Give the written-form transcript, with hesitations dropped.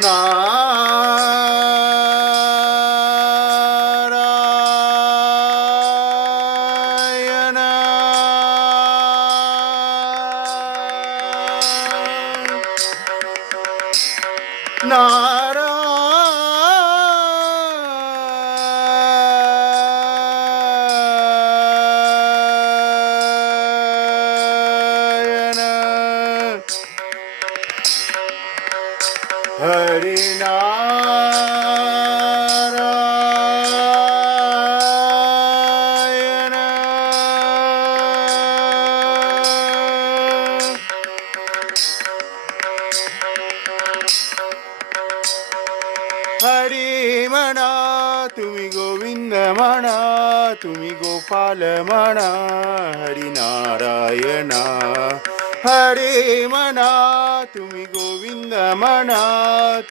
नारायण नारायण हरि नारायण हरी म्हणा तुम्ही गोविंद म्हणा तुम्ही गोपाल म्हणा हरी नारायण हरी म्हणा तुम्ही गोविंद म्हणा